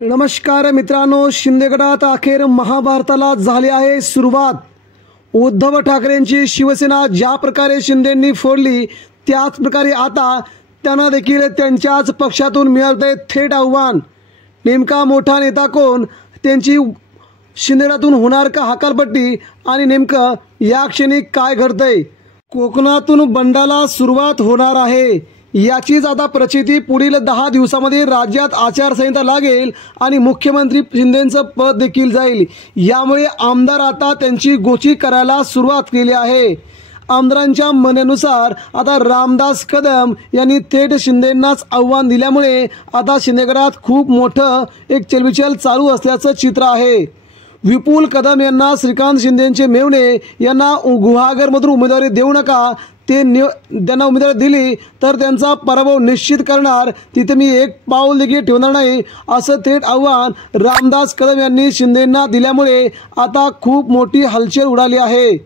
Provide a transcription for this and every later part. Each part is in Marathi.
नमस्कार मित्रांनो, शिंदे गटात अखेर महाभारताला झाली आहे सुरुवात। उद्धव ठाकरेंची शिवसेना ज्या प्रकारे शिंदेंनी फोडली त्याच प्रकारे आता त्यांना देखील त्यांच्याच पक्षातून मिळते थेट आव्हान। नेमका मोठा नेता कोण, त्यांची शिंदे गटातून होणार का हकालपट्टी आणि नेमकं या क्षणी काय घडतंय? कोकणातून बंडाला सुरुवात होणार आहे। याचीच आता प्रचिती पुढील 10 दिवसांमध्ये राज्यात आचारसंहिता लागेल आणि मुख्यमंत्री शिंदेंचं पद देखील जाईल। यामुळे आमदार आता त्यांची गोची करायला सुरुवात केली आहे। आमदारांच्या म्हणण्यानुसार आता रामदास कदम यांनी थेट शिंदेंनाच आव्हान दिल्यामुळे आता शिंदे गटात खूप मोठं एक चलबिचल चालू असल्याचं चित्र आहे। विपुल कदम यांना श्रीकांत शिंदेंचे मेव्हणे यांना गुहागरमधून उमेदवारी देऊ नका, त्यांना उमेदवारी दिली तर त्यांचा पराभव निश्चित करणार, तिथे मी एक पाऊल देखील ठेवणार नाही, असं थेट आव्हान रामदास कदम यांनी शिंदेंना दिल्यामुळे आता खूप मोठी हलचल उडाली आहे।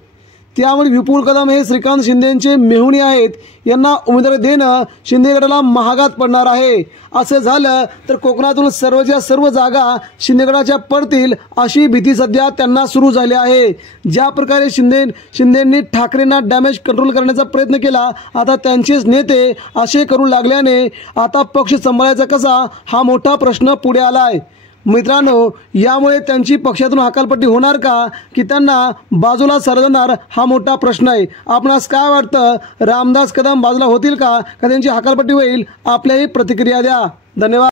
त्यामुळे विपुल कदम हे श्रीकांत शिंदेंचे मेहुणे आहेत, यांना उमेदवारी देणं शिंदे गटाला महागात पडणार आहे। असं झालं तर कोकणातून सर्वच्या सर्व जागा शिंदे गटाच्या पडतील अशी भीती सध्या त्यांना सुरू झाली आहे। ज्या प्रकारे शिंदेंनी ठाकरेंना डॅमेज कंट्रोल करण्याचा प्रयत्न केला, आता त्यांचेच नेते असे करू लागल्याने आता पक्ष सांभाळायचा कसा हा मोठा प्रश्न पुढे आला आहे। मित्रांनो, यामुळे त्यांची पक्षातून हकालपट्टी होणार का की त्यांना बाजूला सरकणार हा मोठा प्रश्न आहे। आपणास काय वाटतं, रामदास कदम बाजूला होतील का त्यांची हकालपट्टी होईल? आपल्याही प्रतिक्रिया द्या। धन्यवाद।